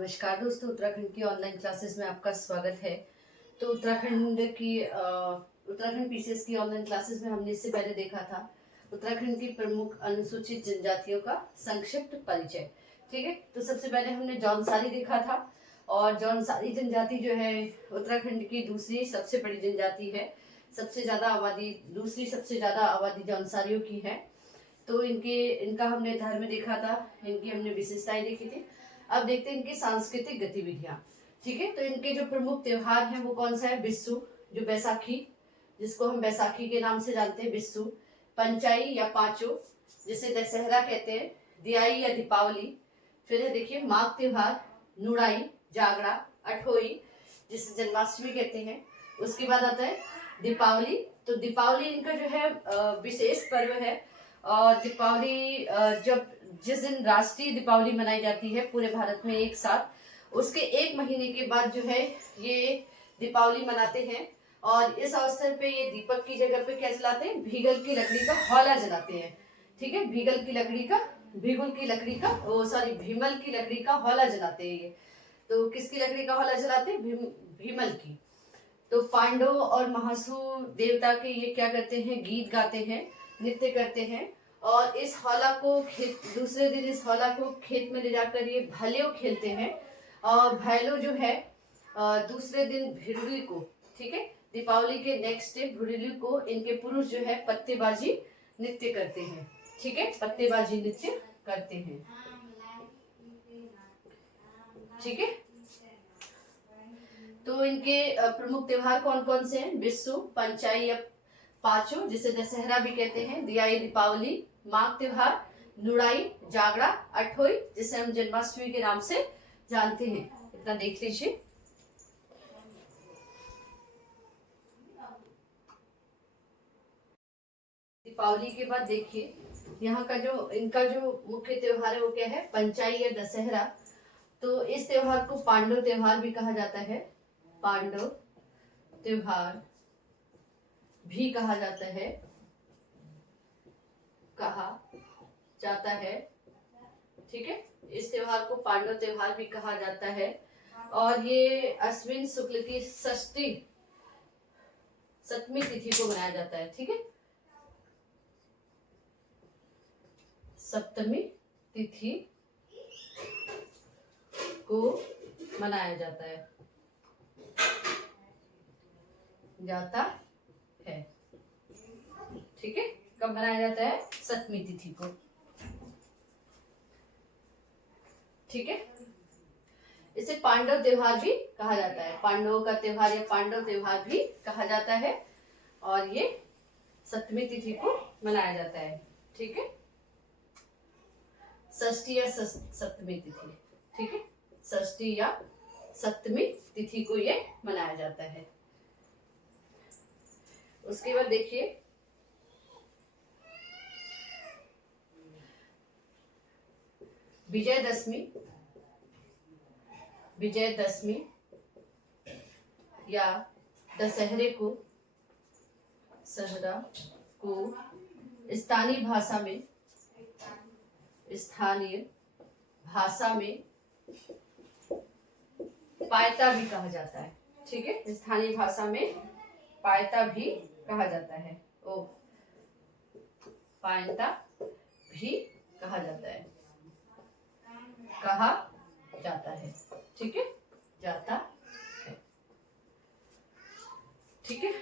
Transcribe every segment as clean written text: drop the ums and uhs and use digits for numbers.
नमस्कार दोस्तों, उत्तराखंड की ऑनलाइन क्लासेस में आपका स्वागत है। तो उत्तराखंड पीसीएस की ऑनलाइन क्लासेस में हमने इससे पहले देखा था उत्तराखंड की प्रमुख अनुसूचित जनजातियों का संक्षिप्त परिचय। ठीक है, तो सबसे पहले हमने जौनसारी देखा था और जौनसारी जनजाति जो है उत्तराखंड की दूसरी सबसे बड़ी जनजाति है। दूसरी सबसे ज्यादा आबादी जौनसारियों की है। तो इनका हमने धर्म देखा था, इनकी हमने विशेषताएं देखी थी। अब देखते हैं इनकी सांस्कृतिक गतिविधियां। ठीक है, तो इनके जो प्रमुख त्योहार हैं वो कौन सा है? बिस्सू, जो बैसाखी, जिसको हम बैसाखी के नाम से जानते हैं, बिस्सू। पंचाई या पांचो, जिसे दशहरा कहते हैं। दियाई या दीपावली। फिर है देखिए माघ त्योहार, नुड़ाई, जागरा, अठोई, जिसे जन्माष्टमी कहते हैं। उसके बाद आता है दीपावली। तो दीपावली इनका जो है विशेष पर्व है। और दीपावली जब जिस दिन राष्ट्रीय दीपावली मनाई जाती है पूरे भारत में एक साथ, उसके एक महीने के बाद जो है ये दीपावली मनाते हैं। और इस अवसर पे ये दीपक की जगह पे क्या जलाते हैं? भीगल की लकड़ी का हौला जलाते हैं। ठीक है, भीगल की लकड़ी का भीमल की लकड़ी का हौला जलाते हैं ये। तो किसकी लकड़ी का हौला जलाते हैं? भीमल की। तो पांडव और महासु देवता के ये क्या करते हैं? गीत गाते हैं, नृत्य करते हैं। और इस हौला को दूसरे दिन इस हौला को खेत में ले जाकर ये भैलो खेलते हैं। और भैलो जो है दूसरे दिन भिड़ुली को, ठीक है, दीपावली के नेक्स्ट डे भिड़ुली को इनके पुरुष जो है पत्तेबाजी नृत्य करते हैं। ठीक है, पत्तेबाजी नृत्य करते हैं। ठीक है, तो इनके प्रमुख त्योहार कौन कौन से हैं? बिस्सू, पंचाई या पांचो, जिसे दशहरा भी कहते हैं, दियाई दीपावली, माघ त्योहार, नुड़ाई, जागरा, अठोई, जिसे हम जन्माष्टमी के नाम से जानते हैं। इतना देख लीजिए। दीपावली के बाद देखिए यहाँ का इनका जो मुख्य त्योहार है वो क्या है? पंचाई या दशहरा। तो इस त्योहार को पांडव त्योहार भी कहा जाता है। पांडव त्योहार भी कहा जाता है। ठीक है, इस त्योहार को पांडव त्योहार भी कहा जाता है। और ये अश्विन शुक्ल की सप्तमी तिथि को मनाया जाता है। ठीक है, सप्तमी तिथि को मनाया जाता है। ठीक है, कब मनाया जाता है? सप्तमी तिथि को। ठीक है, इसे पांडव त्योहार भी कहा जाता है। पांडवों का त्योहार या पांडव त्योहार भी कहा जाता है। और ये सप्तमी तिथि को मनाया जाता है। ठीक है, षष्ठी या सप्तमी तिथि। ठीक है, षष्ठी या सप्तमी तिथि को ये मनाया जाता है। उसके बाद देखिए विजयदशमी या दशहरे को स्थानीय भाषा में पायता भी कहा जाता है। ठीक है, स्थानीय भाषा में पायता भी कहा जाता है। पायता भी कहा जाता है। ठीक है, जाता है। ठीक है,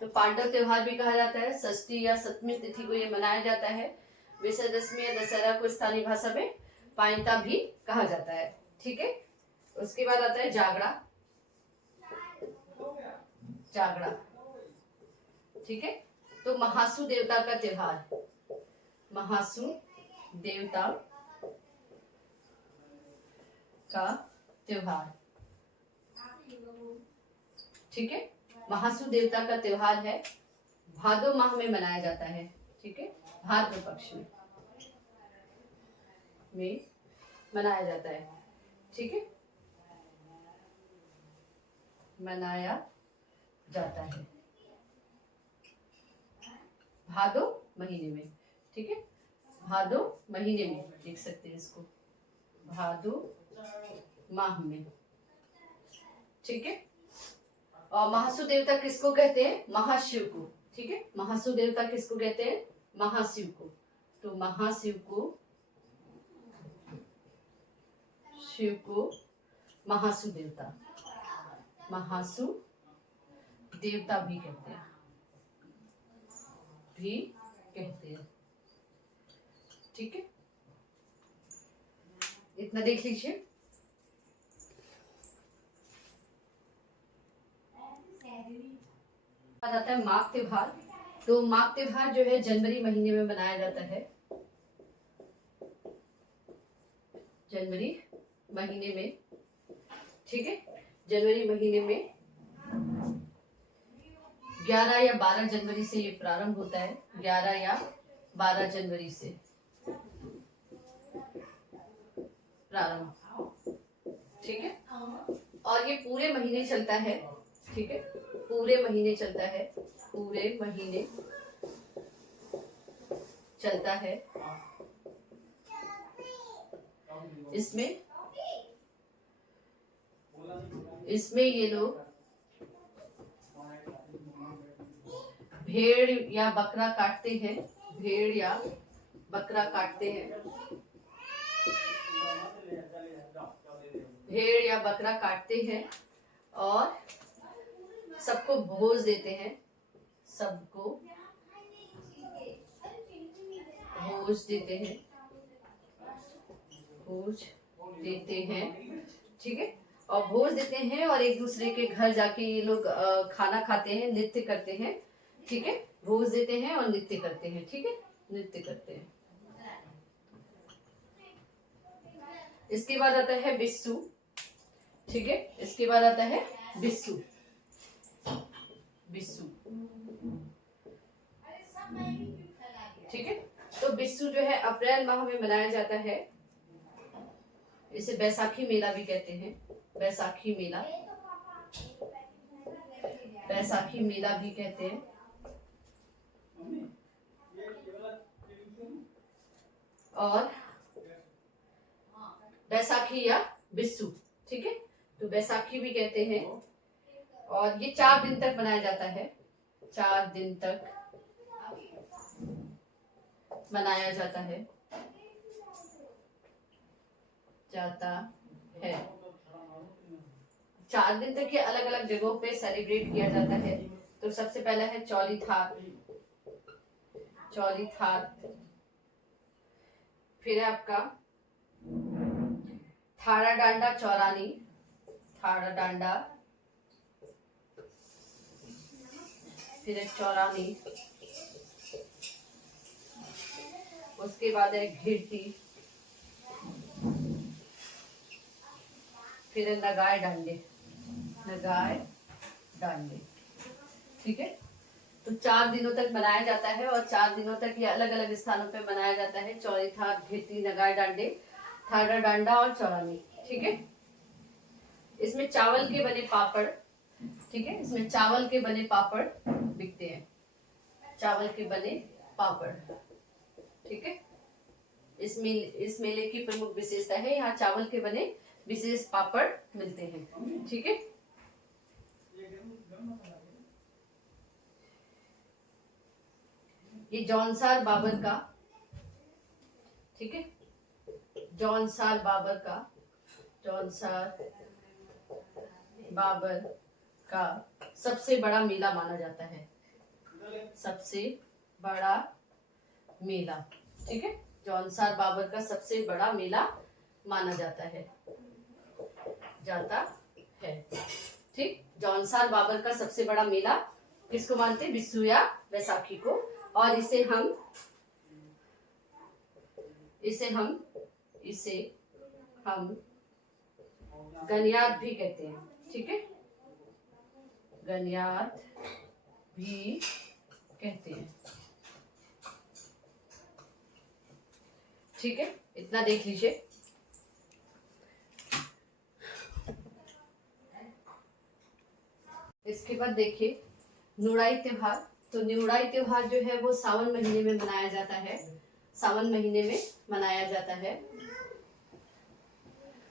तो पांडव त्योहार भी कहा जाता है। षष्ठी या सप्तमी तिथि को ये मनाया जाता है। विजयदशमी या दशहरा को स्थानीय भाषा में पायता भी कहा जाता है। ठीक है, उसके बाद आता है जागरा। ठीक है, तो महासु देवता का त्योहार। ठीक है, महासु देवता का त्योहार है। भादो माह में मनाया जाता है। ठीक है, भाद्र पक्ष में मनाया जाता है। ठीक है, मनाया जाता है भादो महीने में। ठीक है, भादो महीने में लिख सकते हैं इसको, भादो माह में, ठीक है। और महासु देवता किसको कहते हैं? महाशिव को, ठीक है। महासु देवता किसको कहते हैं? महाशिव को। तो महाशिव को, शिव को महासु देवता, महासु देवता भी कहते हैं, भी कहते हैं, ठीक है। इतना देख लीजिए। आता है माघ त्योहार। तो माघ त्योहार जो है जनवरी महीने में मनाया जाता है, जनवरी महीने में, ठीक है। जनवरी महीने में 11 या 12 जनवरी से ये प्रारंभ होता है, 11 या 12 जनवरी से प्रारंभ, ठीक है। और ये पूरे महीने चलता है, ठीक है, पूरे महीने चलता है, पूरे महीने चलता है। इसमें ये लोग भेड़ या बकरा काटते हैं, भेड़ या बकरा काटते हैं, भेड़ या बकरा काटते हैं और सबको भोज देते हैं, सबको भोज देते हैं, भोज देते हैं, ठीक है। और भोज देते हैं और एक दूसरे के घर जाके ये लोग खाना खाते हैं, नृत्य करते हैं, ठीक है। भोज देते हैं और नृत्य करते हैं, ठीक है, नृत्य करते हैं। इसके बाद आता है बिस्सू, ठीक है। इसके बाद आता है बिस्सू, बिस्सू, ठीक है। तो बिस्सू जो है अप्रैल माह में मनाया जाता है। इसे बैसाखी मेला भी कहते हैं, बैसाखी मेला, बैसाखी मेला भी कहते हैं। और बैसाखी या बिस्सू, ठीक है। तो बैसाखी भी कहते हैं। और ये 4 दिन तक मनाया जाता है, 4 दिन तक मनाया जाता है, जाता है। 4 दिन तक ये अलग अलग जगहों पे सेलिब्रेट किया जाता है। तो सबसे पहला है चौलीथार, चौलीथार, फिर है आपका थाड़ा डांडा चौरानी, थाड़ा डांडा, फिर है चौरानी, उसके बाद है घिरती, फिर है नगाए डांडे, नगाए डांडे, ठीक है। तो 4 दिनों तक मनाया जाता है और 4 दिनों तक ये अलग अलग स्थानों पे मनाया जाता है। चौलीथार, घिरती, नगाए डांडे, थाड़ा डांडा और चौरानी, ठीक है। इसमें चावल के बने पापड़, ठीक है, इसमें चावल के बने पापड़ बिकते हैं, चावल के बने पापड़, ठीक है। इस मेले की प्रमुख विशेषता है यहाँ चावल के बने विशेष पापड़ मिलते हैं, ठीक है। ये जौनसार बाबर का, ठीक है, जौनसार बाबर का, जौनसार बाबर का सबसे बड़ा मेला माना जाता है, सबसे बड़ा मेला, ठीक है। जौनसार बाबर का सबसे बड़ा मेला माना जाता है, जाता है, ठीक। जौनसार बाबर का सबसे बड़ा मेला किसको मानते हैं? बिस्सू या बैसाखी को। और इसे हम गनियात भी कहते हैं, ठीक है, गनियात भी कहते हैं, ठीक है। इतना देख लीजिए। इसके बाद देखिए नुड़ाई त्योहार। तो नुड़ाई त्योहार जो है वो सावन महीने में मनाया जाता है, सावन महीने में मनाया जाता है।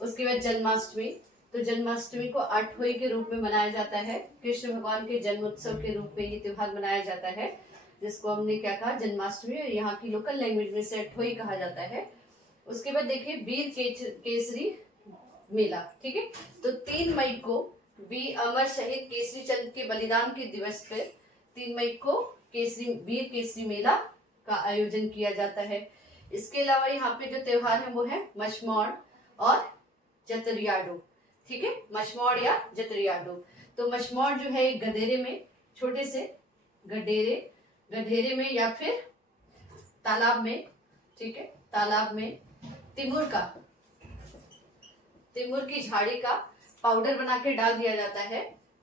उसके बाद जन्माष्टमी, तो जन्माष्टमी को अठोई के रूप में मनाया जाता है। कृष्ण भगवान के जन्मोत्सव के रूप में ये त्योहार मनाया जाता है, जिसको हमने क्या कहा, जन्माष्टमी, और यहाँ की लोकल लैंग्वेज में से अठोई कहा जाता है। उसके बाद देखिए वीर केसरी मेला, ठीक है। तो 3 मई को अमर शहीद केसरी चंद के बलिदान के दिवस पर 3 मई को वीर केसरी मेला का आयोजन किया जाता है। इसके अलावा यहाँ पे जो त्योहार है वो है मछमौड़ और जतरियाडो, ठीक है, मछमौड़ या जतरियाडो। तो मछमौड़ जो है एक गधेरे में, छोटे से गधेरे में या फिर तालाब में, ठीक है, तालाब में तिमुर की झाड़ी का पाउडर बना के डाल दिया जाता है,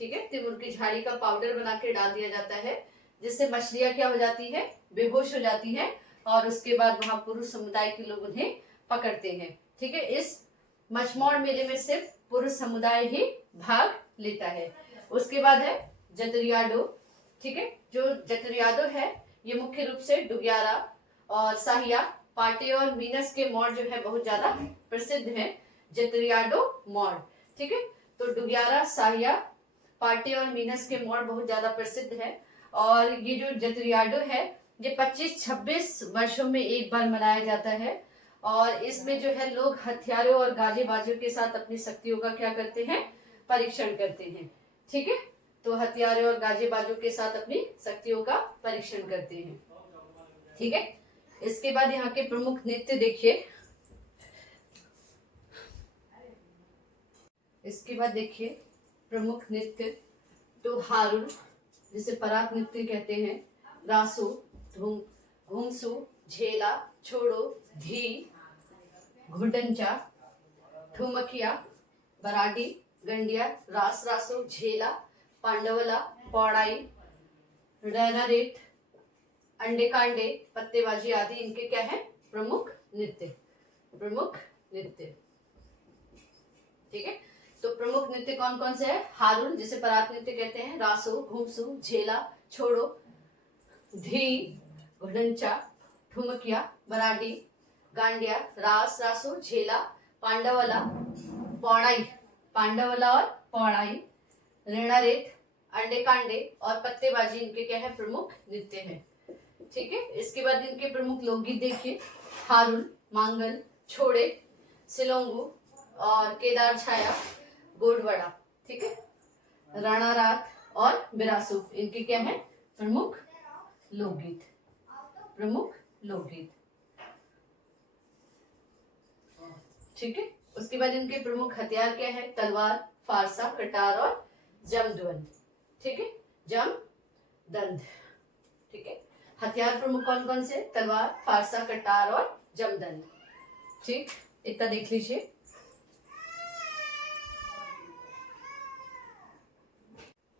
ठीक है, तिमुर की झाड़ी का पाउडर बना के डाल दिया जाता है, जिससे मछलियां क्या हो जाती है, बेहोश हो जाती हैं, और उसके बाद वहां पुरुष समुदाय के लोग उन्हें पकड़ते हैं, ठीक है। इस मछमौड़ मेले में सिर्फ पुरुष समुदाय ही भाग लेता है। उसके बाद है जतरियाडो, ठीक है। जो जतरियाडो है ये मुख्य रूप से डुग्यारा और साहिया, पाटे और मीनस के मौड़ जो है बहुत ज्यादा प्रसिद्ध है, जतरियाडो मौड़, ठीक है। तो डुग्यारा, साहिया, पाटे और मीनस के मौड़ बहुत ज्यादा प्रसिद्ध है। और ये जो जतरियाडो है ये 25-26 वर्षों में एक बार मनाया जाता है, और इसमें जो है लोग हथियारों और गाजे बाजों के साथ अपनी शक्तियों का क्या करते हैं, परीक्षण करते हैं, ठीक है। तो हथियारों और गाजे बाजों के साथ अपनी शक्तियों का परीक्षण करते हैं, ठीक है। इसके बाद यहाँ के प्रमुख नृत्य देखिए, इसके बाद देखिए प्रमुख नृत्य, तो हारुल जिसे परात नृत्य कहते हैं, रासो, घुमसू, झेला, छोड़ो, धी, घुडंचा, ठुमकिया, बराडी, गंडिया, रास, रासो, झेला, पांडवला, पौड़ाई, रैनारेट, अंडे कांडे, पत्तेबाजी आदि इनके क्या है, प्रमुख नृत्य, ठीक है। तो प्रमुख नृत्य कौन कौन से है, हारुल जिसे परात नृत्य कहते हैं, रासो, घुमसू, झेला, छोड़ो, धी, घुडंचा, ठुमकिया, बराडी, गांडिया, रास, रासो, झेला, पांडवला और पौड़ाई, रेणारेट, अंडे कांडे और पत्तेबाजी इनके क्या है, प्रमुख नृत्य है, ठीक है। इसके बाद इनके प्रमुख लोकगीत देखिए, हारुल, मांगल, छोड़े, सिलोंगू और केदार छाया, गोडवड़ा, ठीक है, राणारात और बिरासु इनके क्या है, प्रमुख लोकगीत, ठीक है। उसके बाद इनके प्रमुख हथियार क्या है, तलवार, फारसा, कटार और जमद्वंद, ठीक है, जमदंड, ठीक है। हथियार प्रमुख कौन कौन से, तलवार, फारसा, कटार और जमदंड, ठीक, इतना देख लीजिए।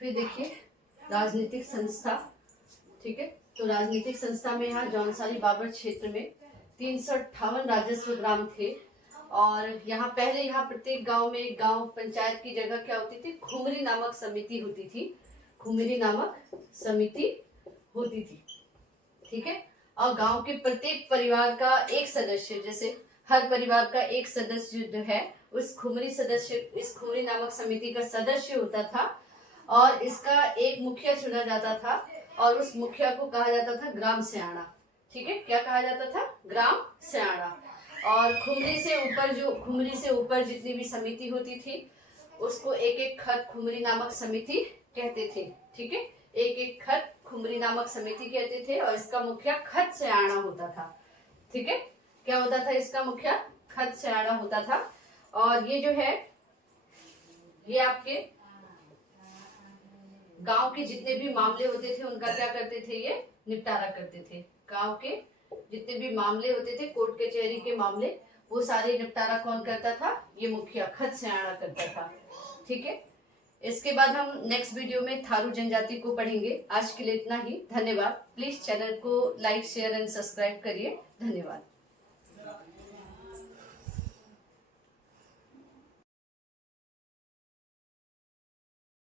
फिर देखिए राजनीतिक संस्था, ठीक है। तो राजनीतिक संस्था में यहाँ जौनसारी बाबर क्षेत्र में 358 राजस्व ग्राम थे, और यहाँ पहले यहाँ प्रत्येक गांव में एक गांव पंचायत की जगह क्या होती थी, खुमरी नामक समिति होती थी, ठीक है। और गांव के प्रत्येक परिवार का एक सदस्य, जैसे हर परिवार का एक सदस्य जो है इस खुमरी नामक समिति का सदस्य होता था, और इसका एक मुखिया चुना जाता था, और उस मुखिया को कहा जाता था ग्राम सयाना, ठीक है, क्या कहा जाता था, ग्राम सयाना। और खुमरी से ऊपर जितनी भी समिति होती थी उसको एक एक खत खुमरी नामक समिति कहते थे, ठीक है, एक एक खत खुमरी नामक समिति कहते थे, और इसका मुखिया खत सयाना होता था, ठीक है, क्या होता था, इसका मुखिया खत सयाना होता था। और ये जो है ये आपके गांव के जितने भी मामले होते थे उनका क्या करते थे, ये निपटारा करते थे। गांव के जितने भी मामले होते थे, कोर्ट कचहरी के मामले, वो सारे निपटारा कौन करता था, ये मुखिया खत सयाना करता था, ठीक है। इसके बाद हम नेक्स्ट वीडियो में थारू जनजाति को पढ़ेंगे। आज के लिए इतना ही, धन्यवाद। प्लीज चैनल को लाइक, शेयर एंड सब्सक्राइब करिए, धन्यवाद।